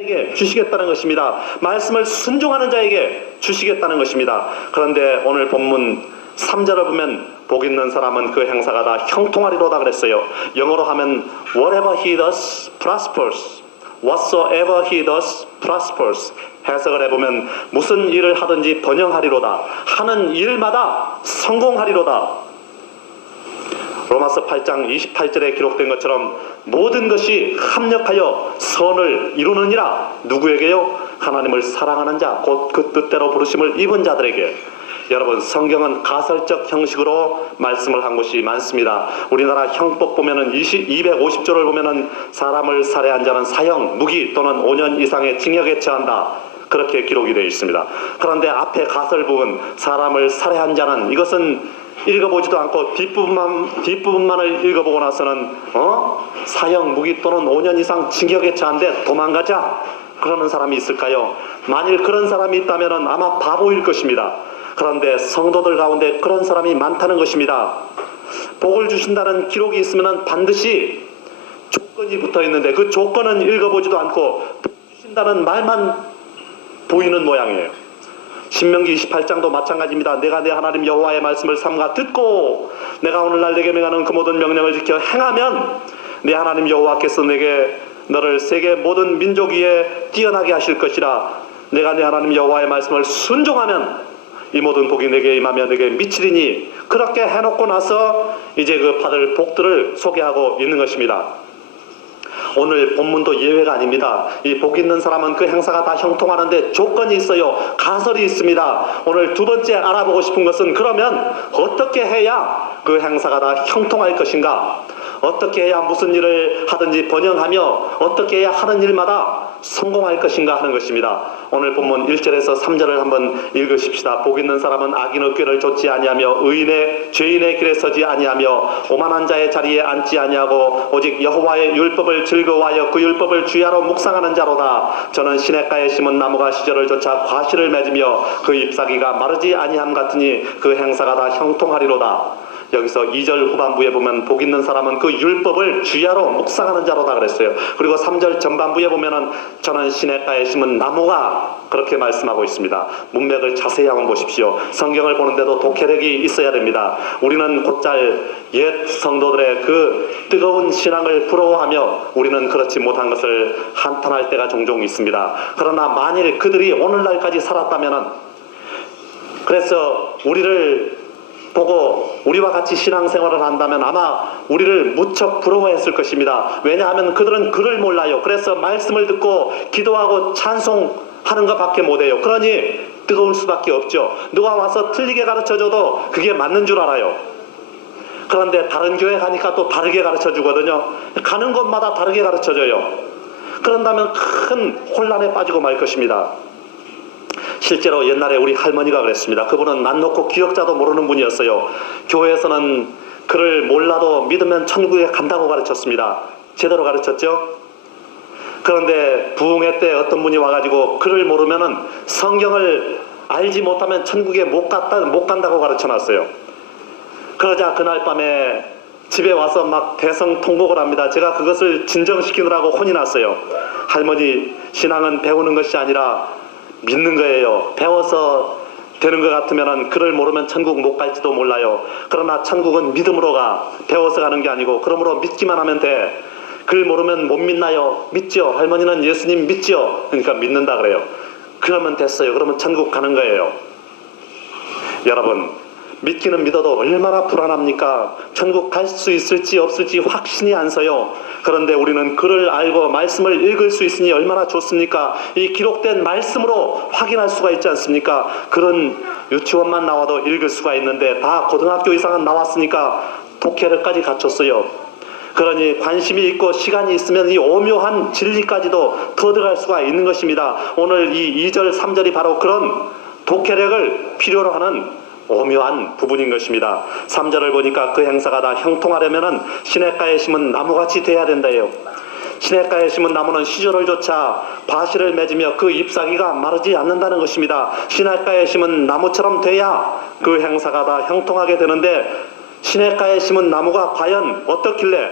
에게 주시겠다는 것입니다. 말씀을 순종하는 자에게 주시겠다는 것입니다. 그런데 오늘 본문 3절을 보면 복 있는 사람은 그 행사가 다 형통하리로다 그랬어요. 영어로 하면 whatever he does prospers, whatsoever he does prospers. 해석을 해보면 무슨 일을 하든지 번영하리로다. 하는 일마다 성공하리로다. 로마서 8장 28절에 기록된 것처럼 모든 것이 합력하여 선을 이루느니라. 누구에게요? 하나님을 사랑하는 자, 곧 그 뜻대로 부르심을 입은 자들에게. 여러분, 성경은 가설적 형식으로 말씀을 한 곳이 많습니다. 우리나라 형법 보면은 250조를 보면은 사람을 살해한 자는 사형, 무기 또는 5년 이상의 징역에 처한다. 그렇게 기록이 되어 있습니다. 그런데 앞에 가설 부분, 사람을 살해한 자는, 이것은 읽어보지도 않고 뒷부분만을 읽어보고 나서는 사형, 무기 또는 5년 이상 징역에 처한데 도망가자 그러는 사람이 있을까요? 만일 그런 사람이 있다면 아마 바보일 것입니다. 그런데 성도들 가운데 그런 사람이 많다는 것입니다. 복을 주신다는 기록이 있으면 반드시 조건이 붙어 있는데 그 조건은 읽어보지도 않고 복 주신다는 말만 보이는 모양이에요. 신명기 28장도 마찬가지입니다. 내가 내 하나님 여호와의 말씀을 삼가 듣고 내가 오늘날 내게 명하는 그 모든 명령을 지켜 행하면 내 하나님 여호와께서 내게 너를 세계 모든 민족 위에 뛰어나게 하실 것이라. 내가 내 하나님 여호와의 말씀을 순종하면 이 모든 복이 내게 임하며 내게 미치리니. 그렇게 해놓고 나서 이제 그 받을 복들을 소개하고 있는 것입니다. 오늘 본문도 예외가 아닙니다. 이 복 있는 사람은 그 행사가 다 형통하는데 조건이 있어요. 가설이 있습니다. 오늘 두 번째 알아보고 싶은 것은 그러면 어떻게 해야 그 행사가 다 형통할 것인가? 어떻게 해야 무슨 일을 하든지 번영하며 어떻게 해야 하는 일마다 성공할 것인가 하는 것입니다. 오늘 본문 1절에서 3절을 한번 읽으십시다. 복 있는 사람은 악인 어깨를 좇지 아니하며 죄인의 길에 서지 아니하며 오만한 자의 자리에 앉지 아니하고 오직 여호와의 율법을 즐거워하여 그 율법을 주야로 묵상하는 자로다. 저는 시냇가에 심은 나무가 시절을 쫓아 과실을 맺으며 그 잎사귀가 마르지 아니함 같으니 그 행사가 다 형통하리로다. 여기서 2절 후반부에 보면 복 있는 사람은 그 율법을 주야로 묵상하는 자로다 그랬어요. 그리고 3절 전반부에 보면은 저는 시냇가에 심은 나무가 그렇게 말씀하고 있습니다. 문맥을 자세히 한번 보십시오. 성경을 보는데도 독해력이 있어야 됩니다. 우리는 곧잘 옛 성도들의 그 뜨거운 신앙을 부러워하며 우리는 그렇지 못한 것을 한탄할 때가 종종 있습니다. 그러나 만일 그들이 오늘날까지 살았다면은, 그래서 우리를 보고 우리와 같이 신앙생활을 한다면 아마 우리를 무척 부러워했을 것입니다. 왜냐하면 그들은 글을 몰라요. 그래서 말씀을 듣고 기도하고 찬송하는 것밖에 못해요. 그러니 뜨거울 수밖에 없죠. 누가 와서 틀리게 가르쳐줘도 그게 맞는 줄 알아요. 그런데 다른 교회 가니까 또 다르게 가르쳐주거든요. 가는 곳마다 다르게 가르쳐줘요. 그런다면 큰 혼란에 빠지고 말 것입니다. 실제로 옛날에 우리 할머니가 그랬습니다. 그분은 난 놓고 기억자도 모르는 분이었어요. 교회에서는 그를 몰라도 믿으면 천국에 간다고 가르쳤습니다. 제대로 가르쳤죠? 그런데 부흥회 때 어떤 분이 와가지고 그를 모르면은 성경을 알지 못하면 천국에 못 간다고 가르쳐놨어요. 그러자 그날 밤에 집에 와서 막 대성통곡을 합니다. 제가 그것을 진정시키느라고 혼이 났어요. 할머니, 신앙은 배우는 것이 아니라 믿는 거예요. 배워서 되는 것 같으면 글을 모르면 천국 못 갈지도 몰라요. 그러나 천국은 믿음으로 가. 배워서 가는 게 아니고. 그러므로 믿기만 하면 돼. 글 모르면 못 믿나요? 믿죠. 할머니는 예수님 믿죠. 그러니까 믿는다 그래요. 그러면 됐어요. 그러면 천국 가는 거예요. 여러분, 믿기는 믿어도 얼마나 불안합니까? 천국 갈 수 있을지 없을지 확신이 안 서요. 그런데 우리는 글을 알고 말씀을 읽을 수 있으니 얼마나 좋습니까? 이 기록된 말씀으로 확인할 수가 있지 않습니까? 글은 유치원만 나와도 읽을 수가 있는데 다 고등학교 이상은 나왔으니까 독해력까지 갖췄어요. 그러니 관심이 있고 시간이 있으면 이 오묘한 진리까지도 터득할 수가 있는 것입니다. 오늘 이 2절 3절이 바로 그런 독해력을 필요로 하는 오묘한 부분인 것입니다. 3절을 보니까 그 행사가 다 형통하려면은 시냇가에 심은 나무같이 돼야 된다요. 시냇가에 심은 나무는 시절을 쫓아 과실을 맺으며 그 잎사귀가 마르지 않는다는 것입니다. 시냇가에 심은 나무처럼 돼야 그 행사가 다 형통하게 되는데 시냇가에 심은 나무가 과연 어떻길래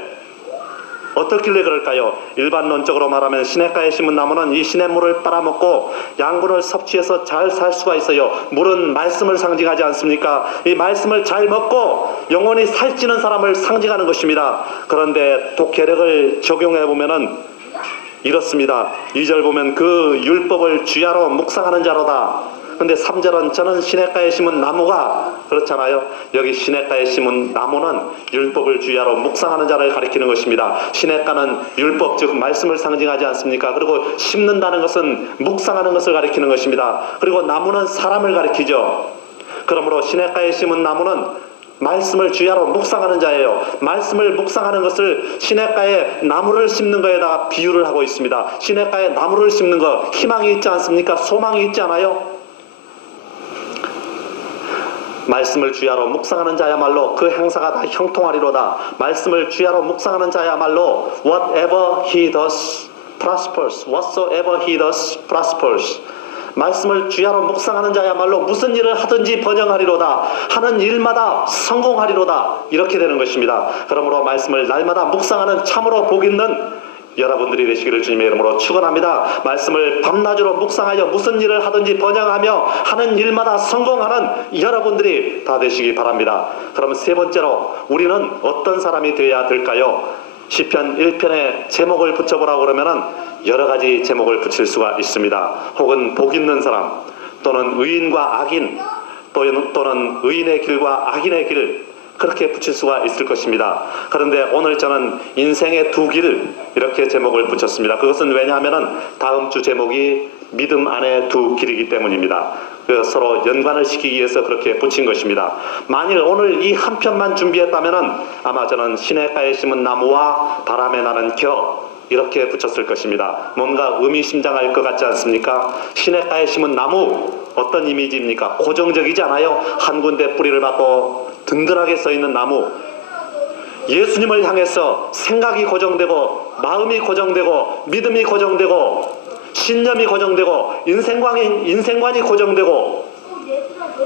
어떻길래 그럴까요? 일반론적으로 말하면 시냇가에 심은 나무는 이 시냇물을 빨아먹고 양분을 섭취해서 잘 살 수가 있어요. 물은 말씀을 상징하지 않습니까? 이 말씀을 잘 먹고 영원히 살찌는 사람을 상징하는 것입니다. 그런데 또 계력을 적용해 보면은 이렇습니다. 2절 보면 그 율법을 주야로 묵상하는 자로다. 근데 3절은 저는 시냇가에 심은 나무가 그렇잖아요. 여기 시냇가에 심은 나무는 율법을 주야로 묵상하는 자를 가리키는 것입니다. 시냇가는 율법 즉 말씀을 상징하지 않습니까? 그리고 심는다는 것은 묵상하는 것을 가리키는 것입니다. 그리고 나무는 사람을 가리키죠. 그러므로 시냇가에 심은 나무는 말씀을 주야로 묵상하는 자예요. 말씀을 묵상하는 것을 시냇가에 나무를 심는 거에다가 비유를 하고 있습니다. 시냇가에 나무를 심는 거 희망이 있지 않습니까? 소망이 있지 않아요? 말씀을 주야로 묵상하는 자야말로 그 행사가 다 형통하리로다. 말씀을 주야로 묵상하는 자야말로 whatever he does prospers. whatsoever he does prospers. 말씀을 주야로 묵상하는 자야말로 무슨 일을 하든지 번영하리로다. 하는 일마다 성공하리로다. 이렇게 되는 것입니다. 그러므로 말씀을 날마다 묵상하는 참으로 복 있는 여러분들이 되시기를 주님의 이름으로 축원합니다. 말씀을 밤낮으로 묵상하여 무슨 일을 하든지 번영하며 하는 일마다 성공하는 여러분들이 다 되시기 바랍니다. 그럼 세 번째로 우리는 어떤 사람이 되어야 될까요? 시편 1편에 제목을 붙여보라고 그러면은 여러 가지 제목을 붙일 수가 있습니다. 혹은 복 있는 사람, 또는 의인과 악인, 또는 의인의 길과 악인의 길, 그렇게 붙일 수가 있을 것입니다. 그런데 오늘 저는 인생의 두 길, 이렇게 제목을 붙였습니다. 그것은 왜냐하면 다음 주 제목이 믿음 안에 두 길이기 때문입니다. 서로 연관을 시키기 위해서 그렇게 붙인 것입니다. 만일 오늘 이 한 편만 준비했다면 아마 저는 시냇가에 심은 나무와 바람에 나는 겨, 이렇게 붙였을 것입니다. 뭔가 의미심장할 것 같지 않습니까? 시냇가에 심은 나무, 어떤 이미지입니까? 고정적이지 않아요? 한 군데 뿌리를 받고 든든하게 서 있는 나무. 예수님을 향해서 생각이 고정되고 마음이 고정되고 믿음이 고정되고 신념이 고정되고 인생관이 고정되고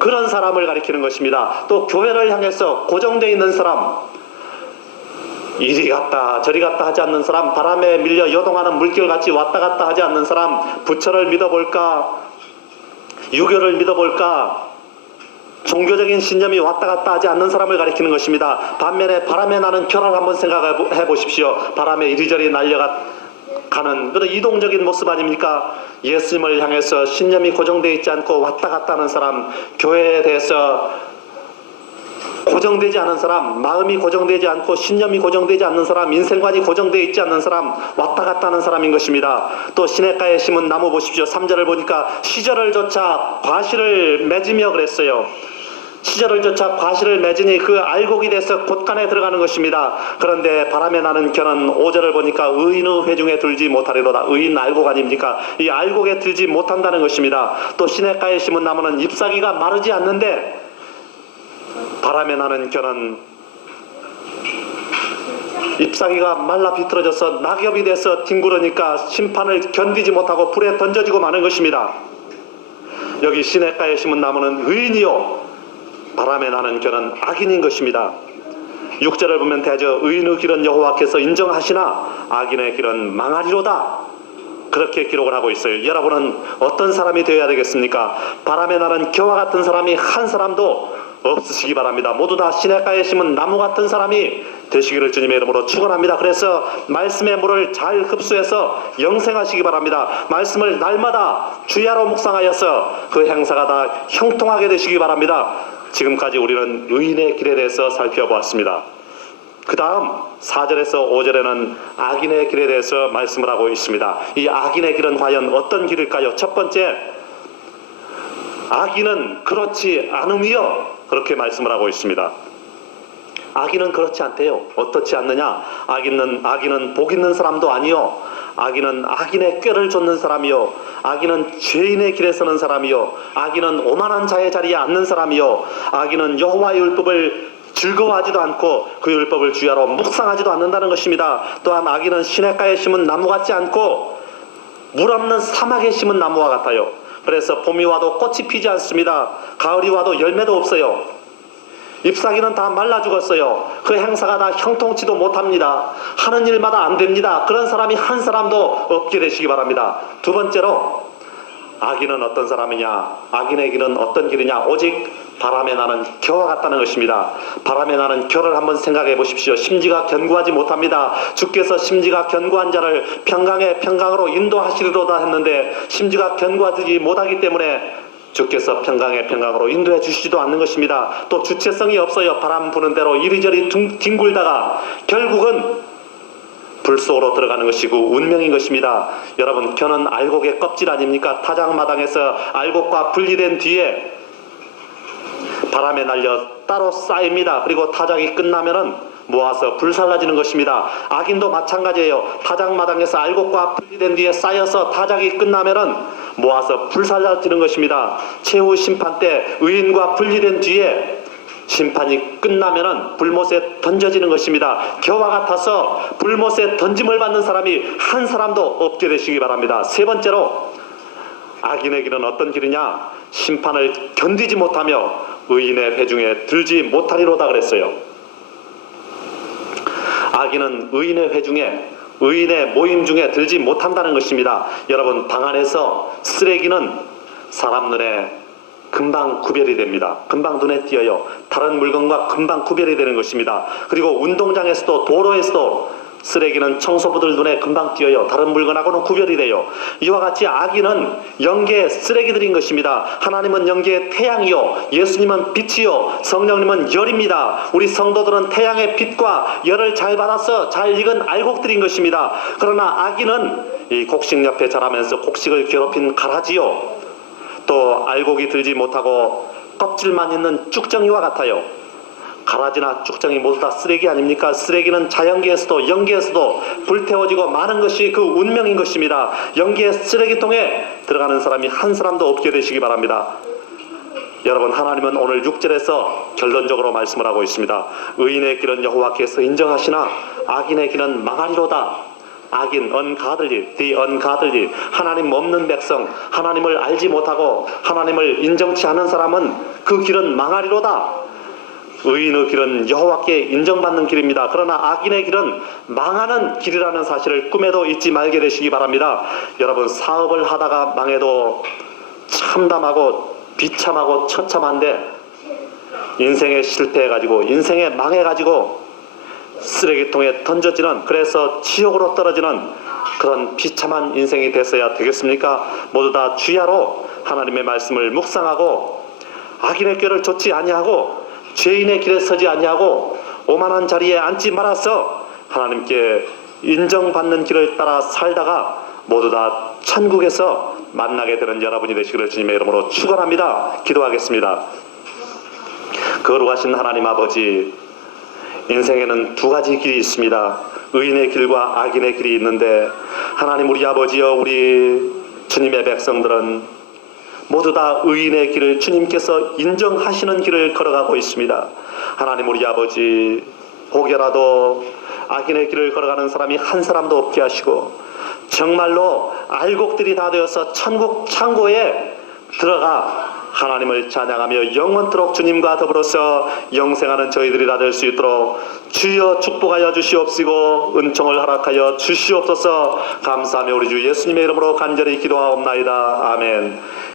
그런 사람을 가리키는 것입니다. 또 교회를 향해서 고정되어 있는 사람, 이리 갔다 저리 갔다 하지 않는 사람, 바람에 밀려 요동하는 물결같이 왔다 갔다 하지 않는 사람, 부처를 믿어볼까, 유교를 믿어볼까, 종교적인 신념이 왔다 갔다 하지 않는 사람을 가리키는 것입니다. 반면에 바람에 나는 결을 한번 생각해 보십시오. 바람에 이리저리 날려가는 그런 이동적인 모습 아닙니까? 예수님을 향해서 신념이 고정되어 있지 않고 왔다 갔다 하는 사람, 교회에 대해서 고정되지 않은 사람, 마음이 고정되지 않고 신념이 고정되지 않는 사람, 인생관이 고정되어 있지 않는 사람, 왔다 갔다 하는 사람인 것입니다. 또 시냇가에 심은 나무 보십시오. 3절을 보니까 시절을 쫓아 과실을 맺으며 그랬어요. 시절을 쫓아 과실을 맺으니 그 알곡이 돼서 곳간에 들어가는 것입니다. 그런데 바람에 나는 겨는 5절을 보니까 의인의 회중에 들지 못하리로다. 의인 알곡 아닙니까? 이 알곡에 들지 못한다는 것입니다. 또 시냇가에 심은 나무는 잎사귀가 마르지 않는데 바람에 나는 겨는 잎사귀가 말라 비틀어져서 낙엽이 돼서 뒹구르니까 심판을 견디지 못하고 불에 던져지고 마는 것입니다. 여기 시냇가에 심은 나무는 의인이요 바람에 나는 겨는 악인인 것입니다. 6절을 보면 대저 의인의 길은 여호와께서 인정하시나 악인의 길은 망하리로다. 그렇게 기록을 하고 있어요. 여러분은 어떤 사람이 되어야 되겠습니까? 바람에 나는 겨와 같은 사람이 한 사람도 없으시기 바랍니다. 모두 다 시냇가에 심은 나무 같은 사람이 되시기를 주님의 이름으로 축원합니다. 그래서 말씀의 물을 잘 흡수해서 영생하시기 바랍니다. 말씀을 날마다 주야로 묵상하여서 그 행사가 다 형통하게 되시기 바랍니다. 지금까지 우리는 의인의 길에 대해서 살펴보았습니다. 그 다음 4절에서 5절에는 악인의 길에 대해서 말씀을 하고 있습니다. 이 악인의 길은 과연 어떤 길일까요? 첫 번째, 악인은 그렇지 않음이요, 그렇게 말씀을 하고 있습니다. 악인은 그렇지 않대요. 어떻지 않느냐? 악인은 복 있는 사람도 아니요, 악인은 악인의 꾀를 쫓는 사람이요, 악인은 죄인의 길에 서는 사람이요, 악인은 오만한 자의 자리에 앉는 사람이요, 악인은 여호와의 율법을 즐거워하지도 않고 그 율법을 주야로 묵상하지도 않는다는 것입니다. 또한 악인은 시냇가에 심은 나무 같지 않고 물 없는 사막에 심은 나무와 같아요. 그래서 봄이 와도 꽃이 피지 않습니다. 가을이 와도 열매도 없어요. 잎사귀는 다 말라 죽었어요. 그 행사가 다 형통치도 못합니다. 하는 일마다 안 됩니다. 그런 사람이 한 사람도 없게 되시기 바랍니다. 두 번째로, 악인은 어떤 사람이냐? 악인의 길은 어떤 길이냐? 오직 바람에 나는 겨와 같다는 것입니다. 바람에 나는 겨를 한번 생각해 보십시오. 심지가 견고하지 못합니다. 주께서 심지가 견고한 자를 평강에 평강으로 인도하시리로다 했는데 심지가 견고하지 못하기 때문에 주께서 평강에 평강으로 인도해 주시지도 않는 것입니다. 또 주체성이 없어요. 바람 부는 대로 이리저리 뒹굴다가 결국은 불 속으로 들어가는 것이고 운명인 것입니다. 여러분, 겨는 알곡의 껍질 아닙니까? 타작마당에서 알곡과 분리된 뒤에 바람에 날려 따로 쌓입니다. 그리고 타작이 끝나면은 모아서 불살라지는 것입니다. 악인도 마찬가지예요. 타작마당에서 알곡과 분리된 뒤에 쌓여서 타작이 끝나면은 모아서 불살라지는 것입니다. 최후 심판 때 의인과 분리된 뒤에 심판이 끝나면은 불못에 던져지는 것입니다. 겨와 같아서 불못에 던짐을 받는 사람이 한 사람도 없게 되시기 바랍니다. 세 번째로, 악인의 길은 어떤 길이냐? 심판을 견디지 못하며 의인의 회중에 들지 못하리로다 그랬어요. 악인은 의인의 회중에, 의인의 모임 중에 들지 못한다는 것입니다. 여러분, 방 안에서 쓰레기는 사람 눈에 금방 구별이 됩니다. 금방 눈에 띄어요. 다른 물건과 금방 구별이 되는 것입니다. 그리고 운동장에서도 도로에서도 쓰레기는 청소부들 눈에 금방 띄어요. 다른 물건하고는 구별이 돼요. 이와 같이 악인은 영계의 쓰레기들인 것입니다. 하나님은 영계의 태양이요, 예수님은 빛이요, 성령님은 열입니다. 우리 성도들은 태양의 빛과 열을 잘 받아서 잘 익은 알곡들인 것입니다. 그러나 악인은 이 곡식 옆에 자라면서 곡식을 괴롭힌 가라지요, 또 알곡이 들지 못하고 껍질만 있는 쭉정이와 같아요. 가라지나 쭉정이 모두 다 쓰레기 아닙니까? 쓰레기는 자연계에서도 영계에서도 불태워지고 마는 것이 그 운명인 것입니다. 영계의 쓰레기통에 들어가는 사람이 한 사람도 없게 되시기 바랍니다. 여러분, 하나님은 오늘 6절에서 결론적으로 말씀을 하고 있습니다. 의인의 길은 여호와께서 인정하시나 악인의 길은 망하리로다. 악인, 언가들리, the ungodly, 하나님 없는 백성, 하나님을 알지 못하고 하나님을 인정치 않은 사람은 그 길은 망하리로다. 의인의 길은 여호와께 인정받는 길입니다. 그러나 악인의 길은 망하는 길이라는 사실을 꿈에도 잊지 말게 되시기 바랍니다. 여러분, 사업을 하다가 망해도 참담하고 비참하고 처참한데 인생에 실패해가지고 인생에 망해가지고 쓰레기통에 던져지는, 그래서 지옥으로 떨어지는 그런 비참한 인생이 됐어야 되겠습니까? 모두 다 주야로 하나님의 말씀을 묵상하고 악인의 꾀를 좇지 아니하고 죄인의 길에 서지 아니하고 오만한 자리에 앉지 말아서 하나님께 인정받는 길을 따라 살다가 모두 다 천국에서 만나게 되는 여러분이 되시기를 주님의 이름으로 축원합니다. 기도하겠습니다. 거룩하신 하나님 아버지, 인생에는 두 가지 길이 있습니다. 의인의 길과 악인의 길이 있는데, 하나님 우리 아버지여, 우리 주님의 백성들은 모두 다 의인의 길을 주님께서 인정하시는 길을 걸어가고 있습니다. 하나님 우리 아버지, 혹여라도 악인의 길을 걸어가는 사람이 한 사람도 없게 하시고 정말로 알곡들이 다 되어서 천국 창고에 들어가 하나님을 찬양하며 영원토록 주님과 더불어서 영생하는 저희들이 다 될 수 있도록 주여 축복하여 주시옵시고 은총을 허락하여 주시옵소서. 감사하며 우리 주 예수님의 이름으로 간절히 기도하옵나이다. 아멘.